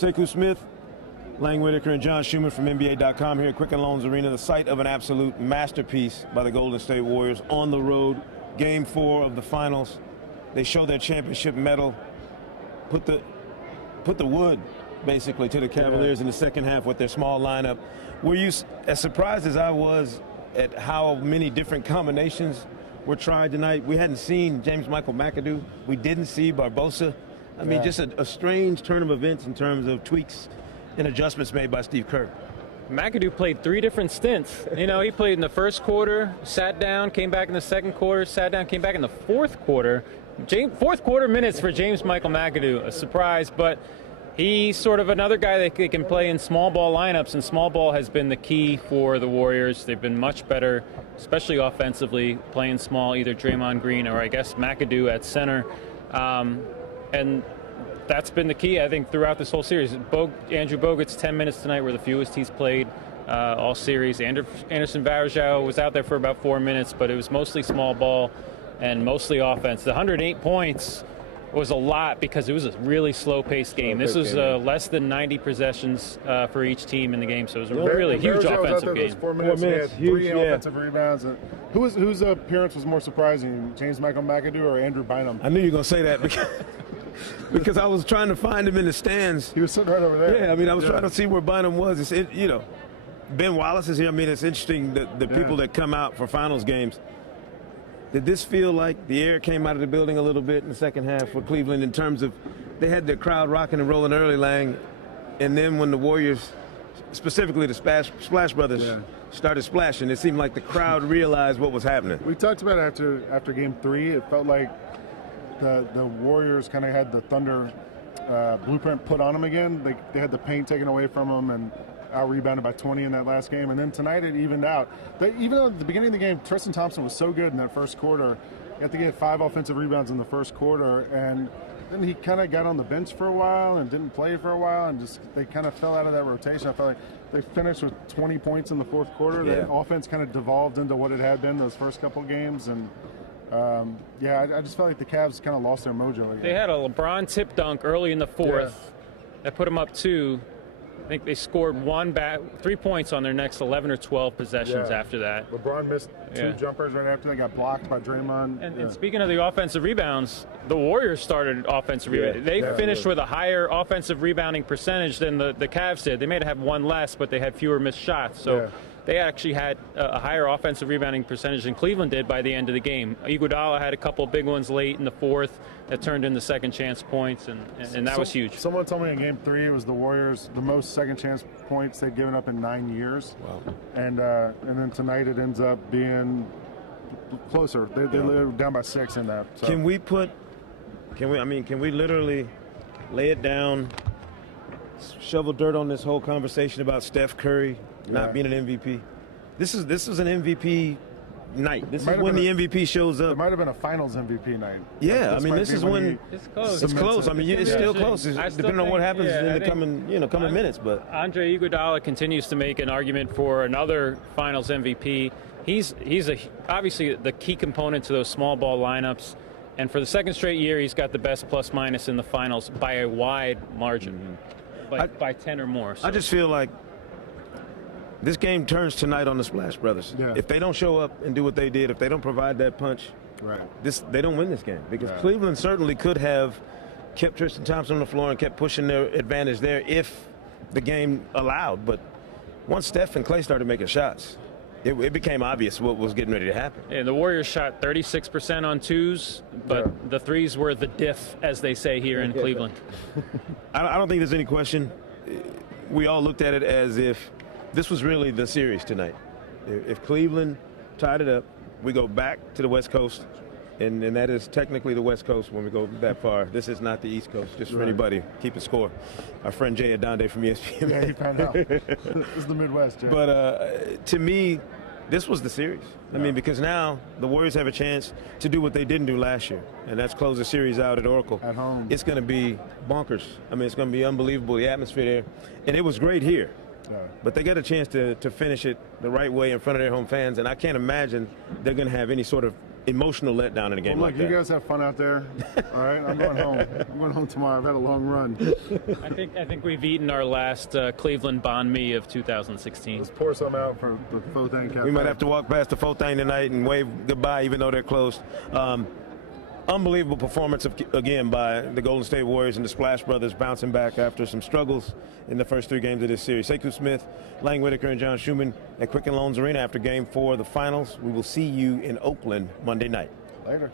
Sekou Smith, Lang Whitaker, and John Schumann from NBA.com here at Quicken Loans Arena, the site of an absolute masterpiece by the Golden State Warriors on the road. Game 4 of the finals. They show their championship medal, put the wood basically to the Cavaliers in the second half with their small lineup. Were you as surprised as I was at how many different combinations were tried tonight? We hadn't seen James Michael McAdoo. We didn't see Barbosa. I mean, just a strange turn of events in terms of tweaks and adjustments made by Steve Kerr. McAdoo played 3 different stints. You know, he played in the first quarter, sat down, came back in the second quarter, sat down, came back in the fourth quarter. Fourth quarter minutes for James Michael McAdoo, a surprise, but he's sort of another guy that can play in small ball lineups, and small ball has been the key for the Warriors. They've been much better, especially offensively, playing small, either Draymond Green or I guess McAdoo at center. And that's been the key, I think, throughout this whole series. Andrew Bogut's 10 minutes tonight were the fewest he's played all series. Anderson Varejao was out there for about 4 minutes, but it was mostly small ball and mostly offense. The 108 points was a lot because it was a really slow-paced game. This was less than 90 possessions for each team in the game, so it was a really huge offensive game. 4 minutes, he had 3 offensive rebounds. Whose appearance was more surprising, James Michael McAdoo or Andrew Bynum? I knew you were going to say that because I was trying to find him in the stands. He was sitting right over there. Yeah, I mean, I was trying to see where Bynum was. Ben Wallace is here. I mean, it's interesting that the people that come out for finals games. Did this feel like the air came out of the building a little bit in the second half for Cleveland in terms of they had their crowd rocking and rolling early, Lang, and then when the Warriors, specifically the Splash Brothers, started splashing, it seemed like the crowd realized what was happening. We talked about it after Game 3. It felt like the Warriors kind of had the Thunder blueprint put on them again. They had the paint taken away from them and out-rebounded by 20 in that last game. And then tonight it evened out. Even though at the beginning of the game, Tristan Thompson was so good in that first quarter, he had to get 5 offensive rebounds in the first quarter, and then he kind of got on the bench for a while and didn't play for a while, and they kind of fell out of that rotation. I felt like they finished with 20 points in the fourth quarter. Yeah. The offense kind of devolved into what it had been those first couple games, and I just felt like the Cavs kind of lost their mojo again. They had a LeBron tip dunk early in the fourth that put them up 2. I think they scored 3 points on their next 11 or 12 possessions after that. LeBron missed 2 jumpers right after they got blocked by Draymond. And speaking of the offensive rebounds, the Warriors started offensive rebounding. They finished with a higher offensive rebounding percentage than the Cavs did. They may have one less, but they had fewer missed shots. So they actually had a higher offensive rebounding percentage than Cleveland did by the end of the game. Iguodala had a couple big ones late in the fourth that turned into second chance points, and that was huge. Someone told me in Game 3 it was the Warriors, the most second chance points they'd given up in 9 years. Wow. And then tonight it ends up being closer. They were down by 6 in that. So. Can we literally lay it down, shovel dirt on this whole conversation about Steph Curry not being an MVP? This is an MVP night. This is when the MVP shows up. It might have been a Finals MVP night. Yeah, this is when it's close. It's close. I mean, it's still close. Depending on what happens in the coming minutes. But Andre Iguodala continues to make an argument for another Finals MVP. He's obviously the key component to those small ball lineups. And for the second straight year, he's got the best plus-minus in the finals by a wide margin, by 10 or more. So. I just feel like this game turns tonight on the Splash Brothers. Yeah. If they don't show up and do what they did, if they don't provide that punch, they don't win this game. Because Cleveland certainly could have kept Tristan Thompson on the floor and kept pushing their advantage there if the game allowed. But once Steph and Klay started making shots, it became obvious what was getting ready to happen. Yeah, the Warriors shot 36% on 2s, but the 3s were the diff, as they say here in Cleveland. I don't think there's any question. We all looked at it as if this was really the series tonight. If Cleveland tied it up, we go back to the West Coast, and that is technically the West Coast when we go that far. This is not the East Coast, just for anybody keeping score. Our friend Jay Adonde from ESPN. Yeah, he found out. This is the Midwest, Jay. But to me, this was the series. I mean, because now the Warriors have a chance to do what they didn't do last year, and that's close the series out at Oracle. At home. It's going to be bonkers. I mean, it's going to be unbelievable, the atmosphere there. And it was great here. But they got a chance to finish it the right way in front of their home fans, and I can't imagine they're going to have any sort of emotional letdown in a game Well, like look, that. you guys have fun out there. All right, I'm going home. I'm going home tomorrow. I've had a long run. I think we've eaten our last Cleveland banh mi of 2016. Let's pour some out for the Faux-Thang Cafe. We might have to walk past the Faux-Thang tonight and wave goodbye, even though they're closed. Unbelievable performance, again, by the Golden State Warriors and the Splash Brothers, bouncing back after some struggles in the first 3 games of this series. Sekou Smith, Lang Whitaker, and John Schumann at Quicken Loans Arena after Game 4 of the finals. We will see you in Oakland Monday night. Later.